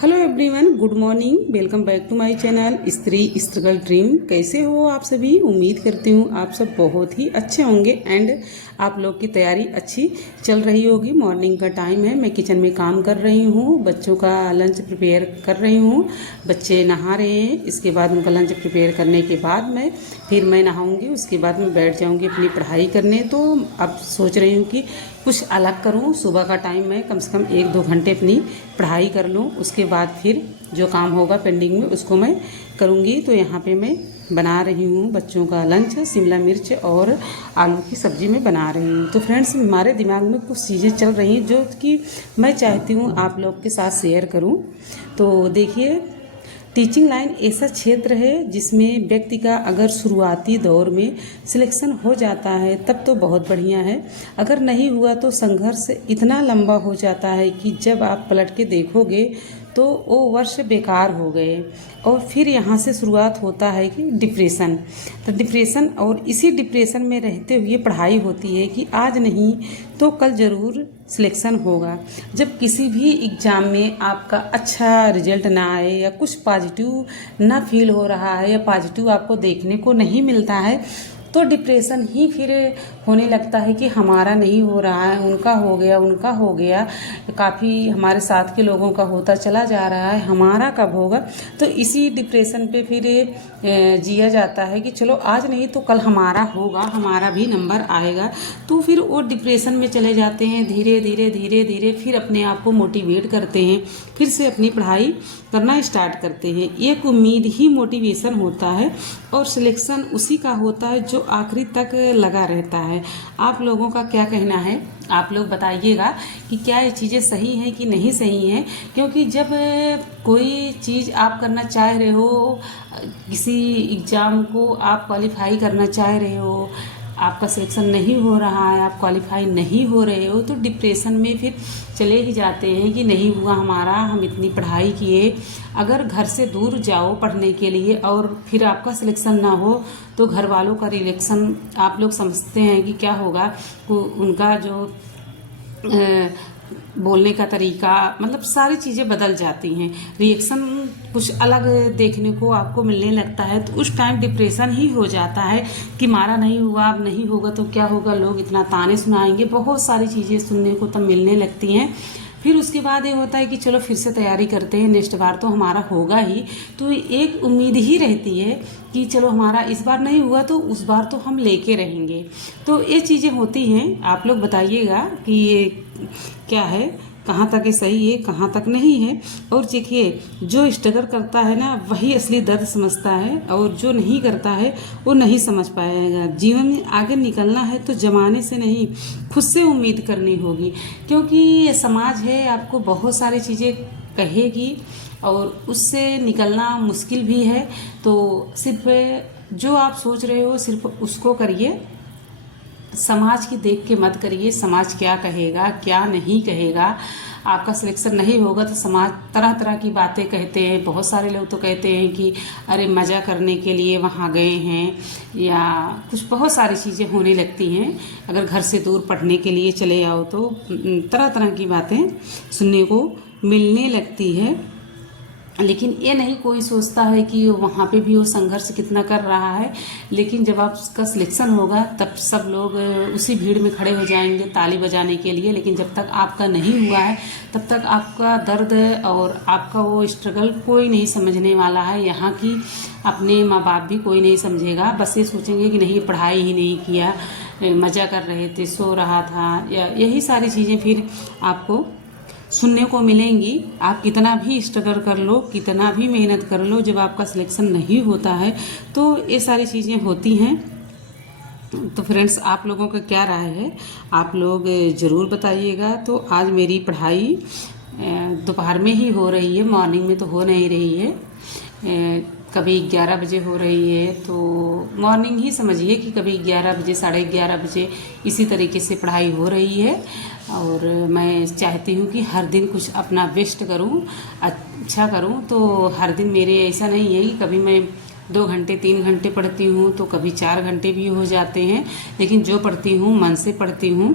Hello everyone, good morning. Welcome back to my channel Stree struggle dream. कैसे हो आप सभी? उम्मीद करती हूँ आप सब बहुत ही अच्छे होंगे एंड आप लोग की तैयारी अच्छी चल रही होगी। मॉर्निंग का टाइम है, मैं किचन में काम कर रही हूँ, बच्चों का लंच प्रिपेयर कर रही हूँ। बच्चे नहा रहे हैं, इसके बाद उनका लंच प्रिपेयर करने के बाद फिर मैं नहाऊंगी, उसके बाद मैं बैठ जाऊंगी अपनी पढ़ाई करने। तो अब सोच रही हूँ कि कुछ अलग करूँ। सुबह का टाइम मैं कम से कम 1-2 घंटे अपनी पढ़ाई कर लूँ, उसके बाद फिर जो काम होगा पेंडिंग में उसको मैं करूँगी। तो यहाँ पे मैं बना रही हूँ बच्चों का लंच, शिमला मिर्च और आलू की सब्ज़ी में बना रही हूँ। तो फ्रेंड्स, हमारे दिमाग में कुछ चीज़ें चल रही हैं जो कि मैं चाहती हूँ आप लोग के साथ शेयर करूँ। तो देखिए, टीचिंग लाइन ऐसा क्षेत्र है जिसमें व्यक्ति का अगर शुरुआती दौर में सिलेक्शन हो जाता है तब तो बहुत बढ़िया है, अगर नहीं हुआ तो संघर्ष इतना लंबा हो जाता है कि जब आप पलट के देखोगे तो वो वर्ष बेकार हो गए। और फिर यहाँ से शुरुआत होता है कि डिप्रेशन। तो डिप्रेशन, और इसी डिप्रेशन में रहते हुए पढ़ाई होती है कि आज नहीं तो कल ज़रूर सिलेक्शन होगा। जब किसी भी एग्ज़ाम में आपका अच्छा रिजल्ट ना आए या कुछ पॉजिटिव ना फील हो रहा है या पॉजिटिव आपको देखने को नहीं मिलता है तो डिप्रेशन ही फिर होने लगता है कि हमारा नहीं हो रहा है, उनका हो गया, उनका हो गया, काफ़ी हमारे साथ के लोगों का होता चला जा रहा है, हमारा कब होगा। तो इसी डिप्रेशन पे फिर जिया जाता है कि चलो आज नहीं तो कल हमारा होगा, हमारा भी नंबर आएगा। तो फिर वो डिप्रेशन में चले जाते हैं। धीरे धीरे धीरे धीरे फिर अपने आप को मोटिवेट करते हैं, फिर से अपनी पढ़ाई करना स्टार्ट करते हैं। एक उम्मीद ही मोटिवेशन होता है और सिलेक्शन उसी का होता है जो आखिरी तक लगा रहता है। आप लोगों का क्या कहना है? आप लोग बताइएगा कि क्या ये चीज़ें सही हैं कि नहीं सही हैं। क्योंकि जब कोई चीज़ आप करना चाह रहे हो, किसी एग्ज़ाम को आप क्वालिफाई करना चाह रहे हो, आपका सिलेक्शन नहीं हो रहा है, आप क्वालिफाई नहीं हो रहे हो, तो डिप्रेशन में फिर चले ही जाते हैं कि नहीं हुआ हमारा, हम इतनी पढ़ाई किए। अगर घर से दूर जाओ पढ़ने के लिए और फिर आपका सिलेक्शन ना हो तो घर वालों का रिएक्शन आप लोग समझते हैं कि क्या होगा। उनका जो बोलने का तरीका, मतलब सारी चीज़ें बदल जाती हैं, रिएक्शन कुछ अलग देखने को आपको मिलने लगता है। तो उस टाइम डिप्रेशन ही हो जाता है कि मारा नहीं हुआ, अब नहीं होगा तो क्या होगा, लोग इतना ताने सुनाएंगे, बहुत सारी चीज़ें सुनने को तब मिलने लगती हैं। फिर उसके बाद ये होता है कि चलो फिर से तैयारी करते हैं, नेक्स्ट बार तो हमारा होगा ही। तो एक उम्मीद ही रहती है कि चलो हमारा इस बार नहीं हुआ तो उस बार तो हम लेके रहेंगे। तो ये चीज़ें होती हैं। आप लोग बताइएगा कि ये क्या है, कहाँ तक ये सही है, कहाँ तक नहीं है। और देखिए, जो स्ट्रगल करता है ना वही असली दर्द समझता है, और जो नहीं करता है वो नहीं समझ पाएगा। जीवन में आगे निकलना है तो जमाने से नहीं, खुद से उम्मीद करनी होगी। क्योंकि ये समाज है, आपको बहुत सारी चीज़ें कहेगी और उससे निकलना मुश्किल भी है। तो सिर्फ जो आप सोच रहे हो सिर्फ उसको करिए, समाज की देख के मत करिए। समाज क्या कहेगा, क्या नहीं कहेगा। आपका सिलेक्शन नहीं होगा तो समाज तरह तरह की बातें कहते हैं। बहुत सारे लोग तो कहते हैं कि अरे मज़ा करने के लिए वहाँ गए हैं, या कुछ बहुत सारी चीज़ें होने लगती हैं। अगर घर से दूर पढ़ने के लिए चले आओ तो तरह तरह की बातें सुनने को मिलने लगती है। लेकिन ये नहीं कोई सोचता है कि वहाँ पे भी वो संघर्ष कितना कर रहा है। लेकिन जब आपका सिलेक्शन होगा तब सब लोग उसी भीड़ में खड़े हो जाएंगे ताली बजाने के लिए। लेकिन जब तक आपका नहीं हुआ है तब तक आपका दर्द और आपका वो स्ट्रगल कोई नहीं समझने वाला है। यहाँ की अपने माँ बाप भी कोई नहीं समझेगा। बस ये सोचेंगे कि नहीं, पढ़ाई ही नहीं किया, मज़ा कर रहे थे, सो रहा था, या यही सारी चीज़ें फिर आपको सुनने को मिलेंगी। आप कितना भी स्ट्रगल कर लो, कितना भी मेहनत कर लो, जब आपका सिलेक्शन नहीं होता है तो ये सारी चीज़ें होती हैं। तो फ्रेंड्स, आप लोगों का क्या राय है, आप लोग ज़रूर बताइएगा। तो आज मेरी पढ़ाई दोपहर में ही हो रही है, मॉर्निंग में तो हो नहीं रही है। कभी 11 बजे हो रही है, तो मॉर्निंग ही समझिए कि कभी 11 बजे, 11:30 बजे, इसी तरीके से पढ़ाई हो रही है। और मैं चाहती हूँ कि हर दिन कुछ अपना बेस्ट करूँ, अच्छा करूँ। तो हर दिन मेरे ऐसा नहीं है कि कभी मैं 2 घंटे 3 घंटे पढ़ती हूँ, तो कभी 4 घंटे भी हो जाते हैं। लेकिन जो पढ़ती हूँ मन से पढ़ती हूँ,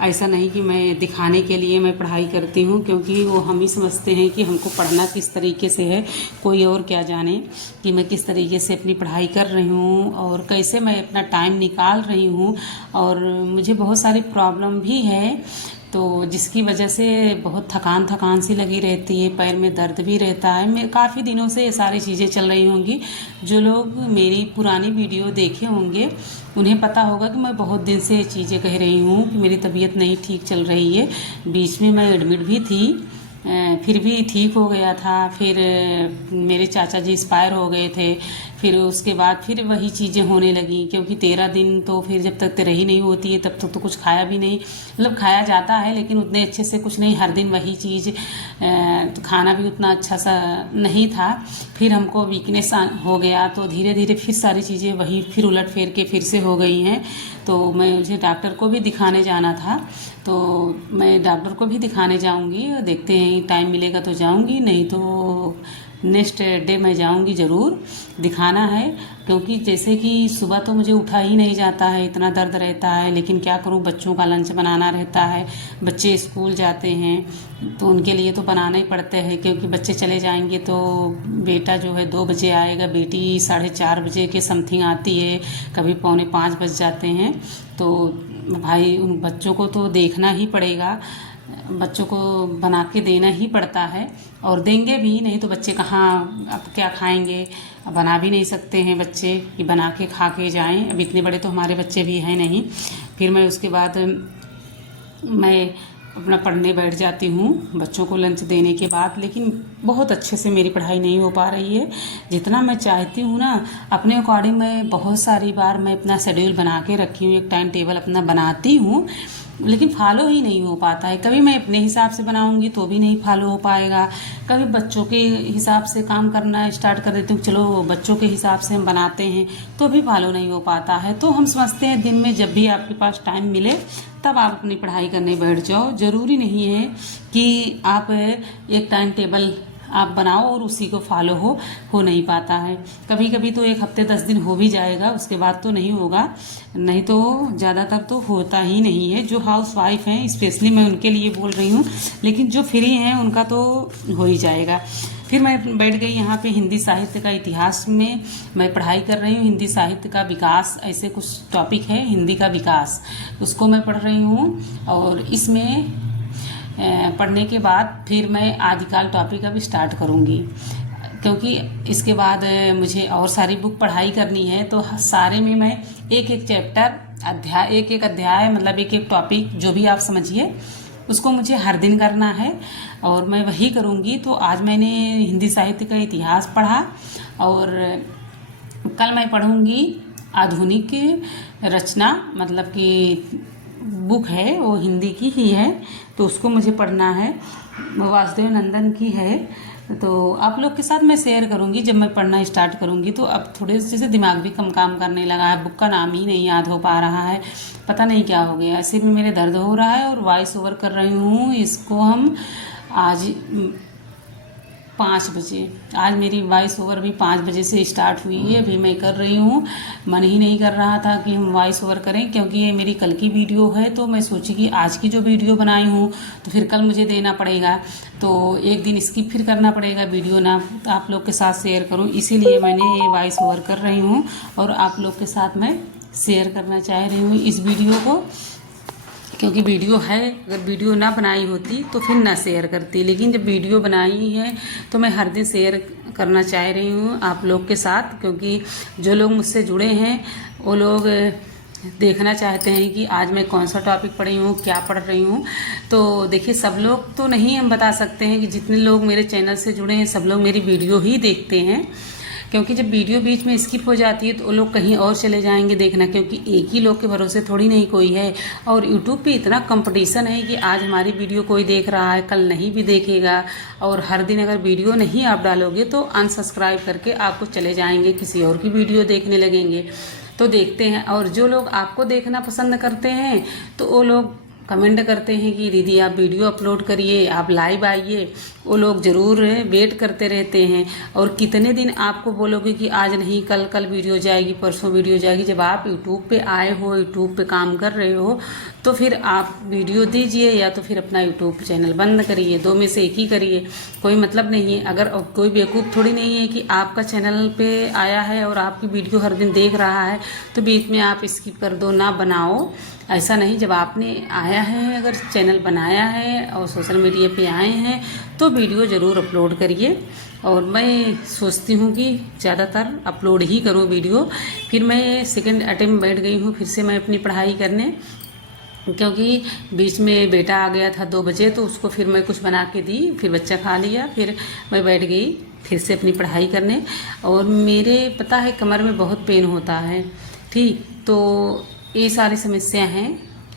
ऐसा नहीं कि मैं दिखाने के लिए मैं पढ़ाई करती हूँ, क्योंकि वो हम ही समझते हैं कि हमको पढ़ना किस तरीके से है, कोई और क्या जाने कि मैं किस तरीके से अपनी पढ़ाई कर रही हूँ और कैसे मैं अपना टाइम निकाल रही हूँ। और मुझे बहुत सारी प्रॉब्लम भी है, तो जिसकी वजह से बहुत थकान सी लगी रहती है, पैर में दर्द भी रहता है। मैं काफ़ी दिनों से ये सारी चीज़ें चल रही होंगी। जो लोग मेरी पुरानी वीडियो देखे होंगे उन्हें पता होगा कि मैं बहुत दिन से ये चीज़ें कह रही हूँ कि मेरी तबीयत नहीं ठीक चल रही है। बीच में मैं एडमिट भी थी, फिर भी ठीक हो गया था। फिर मेरे चाचा जी एक्सपायर हो गए थे, फिर उसके बाद फिर वही चीज़ें होने लगी, क्योंकि 13 दिन तो फिर जब तक रही नहीं होती है तब तक तो कुछ खाया भी नहीं, मतलब खाया जाता है लेकिन उतने अच्छे से कुछ नहीं, हर दिन वही चीज़, तो खाना भी उतना अच्छा सा नहीं था। फिर हमको वीकनेस हो गया, तो धीरे धीरे फिर सारी चीज़ें वही फिर उलट फेर के फिर से हो गई हैं। तो मुझे डॉक्टर को भी दिखाने जाना था, तो मैं डॉक्टर को भी दिखाने जाऊंगी। देखते हैं टाइम मिलेगा तो जाऊंगी, नहीं तो नेक्स्ट डे मैं जाऊंगी ज़रूर, दिखाना है। क्योंकि जैसे कि सुबह तो मुझे उठा ही नहीं जाता है, इतना दर्द रहता है। लेकिन क्या करूं, बच्चों का लंच बनाना रहता है, बच्चे स्कूल जाते हैं तो उनके लिए तो बनाना ही पड़ता है। क्योंकि बच्चे चले जाएंगे तो बेटा जो है 2 बजे आएगा, बेटी 4:30 बजे के समथिंग आती है, कभी 4:45 बज जाते हैं। तो भाई उन बच्चों को तो देखना ही पड़ेगा, बच्चों को बना के देना ही पड़ता है, और देंगे भी नहीं तो बच्चे कहाँ अब क्या खाएंगे। बना भी नहीं सकते हैं बच्चे कि बना के खा के जाएं, अब इतने बड़े तो हमारे बच्चे भी हैं नहीं। फिर मैं उसके बाद मैं अपना पढ़ने बैठ जाती हूँ बच्चों को लंच देने के बाद। लेकिन बहुत अच्छे से मेरी पढ़ाई नहीं हो पा रही है जितना मैं चाहती हूँ ना। अपने अकॉर्डिंग मैं बहुत सारी बार मैं अपना शेड्यूल बना के रखी हूँ, एक टाइम टेबल अपना बनाती हूँ, लेकिन फॉलो ही नहीं हो पाता है। कभी मैं अपने हिसाब से बनाऊंगी तो भी नहीं फॉलो हो पाएगा, कभी बच्चों के हिसाब से काम करना स्टार्ट कर देती हूँ, चलो बच्चों के हिसाब से हम बनाते हैं, तो भी फॉलो नहीं हो पाता है। तो हम समझते हैं दिन में जब भी आपके पास टाइम मिले तब आप अपनी पढ़ाई करने बैठ जाओ। ज़रूरी नहीं है कि आप एक टाइम टेबल आप बनाओ और उसी को फॉलो हो नहीं पाता है। कभी कभी तो 1 हफ्ते 10 दिन हो भी जाएगा, उसके बाद तो नहीं होगा, नहीं तो ज़्यादातर तो होता ही नहीं है। जो हाउस वाइफ हैं स्पेशली मैं उनके लिए बोल रही हूँ, लेकिन जो फ्री हैं उनका तो हो ही जाएगा। फिर मैं बैठ गई यहाँ पे हिंदी साहित्य का इतिहास में मैं पढ़ाई कर रही हूँ। हिंदी साहित्य का विकास ऐसे कुछ टॉपिक है, हिंदी का विकास, उसको मैं पढ़ रही हूँ। और इसमें पढ़ने के बाद फिर मैं आदिकाल टॉपिक अब स्टार्ट करूँगी, क्योंकि इसके बाद मुझे और सारी बुक पढ़ाई करनी है। तो सारे में मैं एक एक चैप्टर अध्याय, एक एक अध्याय, मतलब एक एक टॉपिक जो भी आप समझिए, उसको मुझे हर दिन करना है और मैं वही करूँगी। तो आज मैंने हिंदी साहित्य का इतिहास पढ़ा और कल मैं पढ़ूँगी आधुनिक रचना, मतलब कि बुक है वो हिंदी की ही है, तो उसको मुझे पढ़ना है, वासुदेव नंदन की है। तो आप लोग के साथ मैं शेयर करूंगी जब मैं पढ़ना स्टार्ट करूंगी। तो अब थोड़े से दिमाग भी कम काम करने लगा है, बुक का नाम ही नहीं याद हो पा रहा है, पता नहीं क्या हो गया। ऐसे भी मेरे दर्द हो रहा है और वॉइस ओवर कर रही हूँ इसको हम आज 5 बजे। आज मेरी वॉइस ओवर भी 5 बजे से स्टार्ट हुई है, अभी मैं कर रही हूँ। मन ही नहीं कर रहा था कि हम वॉइस ओवर करें, क्योंकि ये मेरी कल की वीडियो है। तो मैं सोची कि आज की जो वीडियो बनाई हूँ तो फिर कल मुझे देना पड़ेगा, तो एक दिन स्किप फिर करना पड़ेगा वीडियो ना आप लोग के साथ शेयर करूँ, इसीलिए मैंने ये वॉइस ओवर कर रही हूँ और आप लोग के साथ मैं शेयर करना चाह रही हूँ इस वीडियो को। क्योंकि वीडियो है, अगर वीडियो ना बनाई होती तो फिर ना शेयर करती, लेकिन जब वीडियो बनाई है तो मैं हर दिन शेयर करना चाह रही हूँ आप लोग के साथ। क्योंकि जो लोग मुझसे जुड़े हैं वो लोग देखना चाहते हैं कि आज मैं कौन सा टॉपिक पढ़ी हूँ, क्या पढ़ रही हूँ। तो देखिए, सब लोग तो नहीं हम बता सकते हैं कि जितने लोग मेरे चैनल से जुड़े हैं सब लोग मेरी वीडियो ही देखते हैं, क्योंकि जब वीडियो बीच में स्किप हो जाती है तो वो लोग कहीं और चले जाएंगे देखना, क्योंकि एक ही लोग के भरोसे थोड़ी नहीं कोई है। और यूट्यूब पे इतना कंपटीशन है कि आज हमारी वीडियो कोई देख रहा है, कल नहीं भी देखेगा। और हर दिन अगर वीडियो नहीं आप डालोगे तो अनसब्सक्राइब करके आपको चले जाएंगे, किसी और की वीडियो देखने लगेंगे। तो देखते हैं, और जो लोग आपको देखना पसंद करते हैं तो वो लोग कमेंट करते हैं कि दीदी आप वीडियो अपलोड करिए, आप लाइव आइए, वो लोग ज़रूर वेट करते रहते हैं। और कितने दिन आपको बोलोगे कि आज नहीं, कल वीडियो जाएगी, परसों वीडियो जाएगी। जब आप यूट्यूब पे आए हो, यूट्यूब पे काम कर रहे हो, तो फिर आप वीडियो दीजिए या तो फिर अपना यूट्यूब चैनल बंद करिए, दो में से एक ही करिए। कोई मतलब नहीं है। अगर कोई बेवकूफ़ थोड़ी नहीं है कि आपका चैनल पे आया है और आपकी वीडियो हर दिन देख रहा है तो बीच में आप स्किप कर दो, ना बनाओ। ऐसा नहीं, जब आपने आया है, अगर चैनल बनाया है और सोशल मीडिया पे आए हैं तो वीडियो ज़रूर अपलोड करिए। और मैं सोचती हूँ कि ज़्यादातर अपलोड ही करूँ वीडियो। फिर मैं सेकंड अटेम्प्ट बैठ गई हूँ फिर से मैं अपनी पढ़ाई करने, क्योंकि बीच में बेटा आ गया था 2 बजे, तो उसको फिर मैं कुछ बना के दी, फिर बच्चा खा लिया, फिर मैं बैठ गई फिर से अपनी पढ़ाई करने। और मेरे पता है कमर में बहुत पेन होता है, ठीक, तो ये सारी समस्या हैं।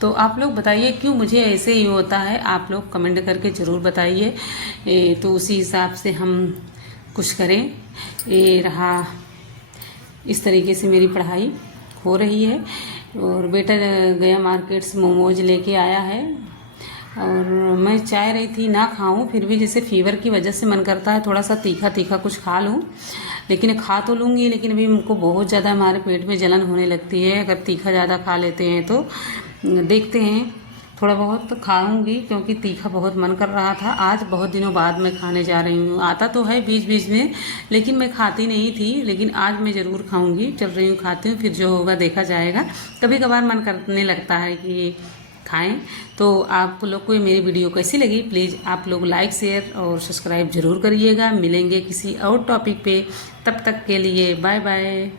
तो आप लोग बताइए क्यों मुझे ऐसे ही होता है, आप लोग कमेंट करके ज़रूर बताइए, तो उसी हिसाब से हम कुछ करें। ये रहा, इस तरीके से मेरी पढ़ाई हो रही है। और बेटा गया मार्केट से मोमोज लेके आया है और मैं चाह रही थी ना खाऊं, फिर भी जैसे फीवर की वजह से मन करता है थोड़ा सा तीखा तीखा कुछ खा लूं, लेकिन खा तो लूँगी, लेकिन अभी हमको बहुत ज़्यादा हमारे पेट में जलन होने लगती है अगर तीखा ज़्यादा खा लेते हैं तो। देखते हैं, थोड़ा बहुत तो खाऊंगी क्योंकि तीखा बहुत मन कर रहा था। आज बहुत दिनों बाद मैं खाने जा रही हूँ। आता तो है बीच बीच में, लेकिन मैं खाती नहीं थी, लेकिन आज मैं ज़रूर खाऊंगी। चल रही हूँ, खाती हूँ, फिर जो होगा देखा जाएगा। कभी कभार मन करने लगता है कि खाएं। तो आप लोग को मेरी वीडियो कैसी लगी, प्लीज़ आप लोग लाइक, शेयर और सब्सक्राइब ज़रूर करिएगा। मिलेंगे किसी और टॉपिक पे, तब तक के लिए बाय बाय।